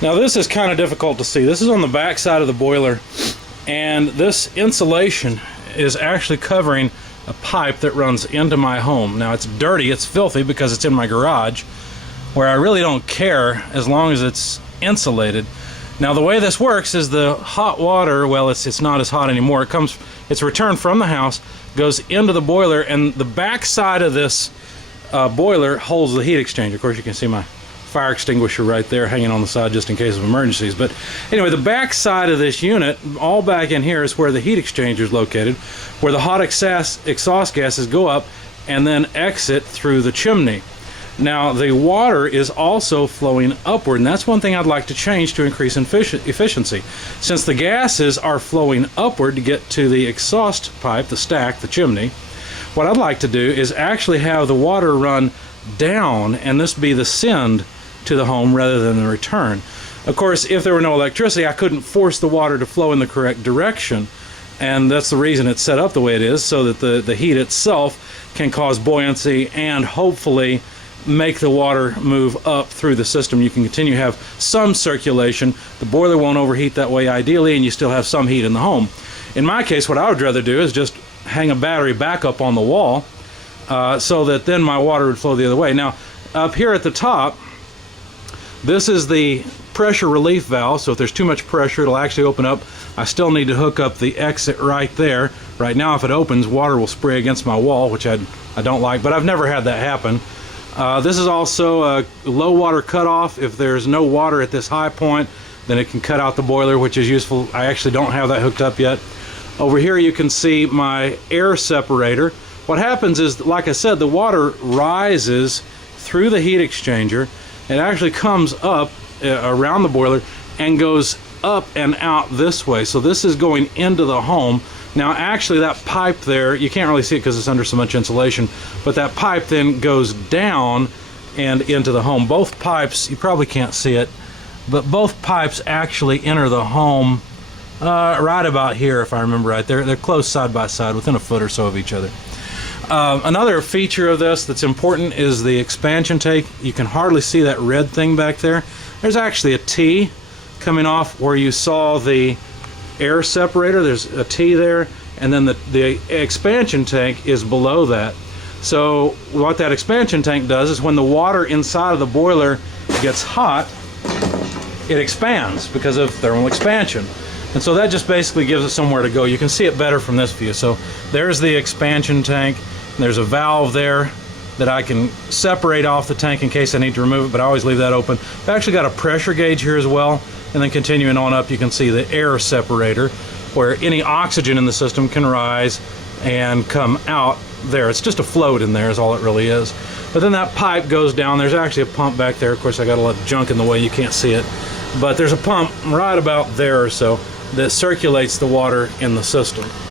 Now this is kind of difficult to see. This is on the back side of the boiler, and this insulation is actually covering a pipe that runs into my home. Now it's dirty, it's filthy because it's in my garage, where I really don't care as long as it's insulated. Now the way this works is the hot water, well, it's not as hot anymore. It's returned from the house, goes into the boiler, and the back side of this boiler holds the heat exchanger. Of course, you can see my fire extinguisher right there hanging on the side just in case of emergencies. But anyway, the back side of this unit, all back in here, is where the heat exchanger is located, where the hot exhaust gases go up and then exit through the chimney. Now the water is also flowing upward, and that's one thing I'd like to change to increase efficiency. Since the gases are flowing upward to get to the exhaust pipe, the stack, the chimney, what I'd like to do is actually have the water run down, and this be the send to the home rather than the return. Of course, if there were no electricity, I couldn't force the water to flow in the correct direction, and that's the reason it's set up the way it is, so that the heat itself can cause buoyancy and hopefully make the water move up through the system. You can continue to have some circulation. The boiler won't overheat that way ideally, and you still have some heat in the home. In my case, what I would rather do is just hang a battery backup on the wall so that then my water would flow the other way. Now, up here at the top, this is the pressure relief valve, so if there's too much pressure, it'll actually open up. I still need to hook up the exit right there. Right now, if it opens, water will spray against my wall, which I don't like, but I've never had that happen. This is also a low water cutoff. If there's no water at this high point, then it can cut out the boiler, which is useful. I actually don't have that hooked up yet. Over here you can see my air separator. What happens is, like I said, the water rises through the heat exchanger. It actually comes up around the boiler and goes up and out this way. So this is going into the home. Now actually that pipe there, you can't really see it because it's under so much insulation, but that pipe then goes down and into the home. Both pipes, you probably can't see it, but both pipes actually enter the home right about here, if I remember right. They're close side by side, within a foot or so of each other. Another feature of this that's important is the expansion tank. You can hardly see that red thing back there. There's actually a T coming off where you saw the air separator. There's a T there, and then the expansion tank is below that. So what that expansion tank does is when the water inside of the boiler gets hot, it expands because of thermal expansion. And so that just basically gives it somewhere to go. You can see it better from this view. So there's the expansion tank. There's a valve there that I can separate off the tank in case I need to remove it, but I always leave that open. I've actually got a pressure gauge here as well. And then continuing on up, you can see the air separator, where any oxygen in the system can rise and come out there. It's just a float in there is all it really is. But then that pipe goes down. There's actually a pump back there. Of course, I got a lot of junk in the way, you can't see it. But there's a pump right about there or so that circulates the water in the system.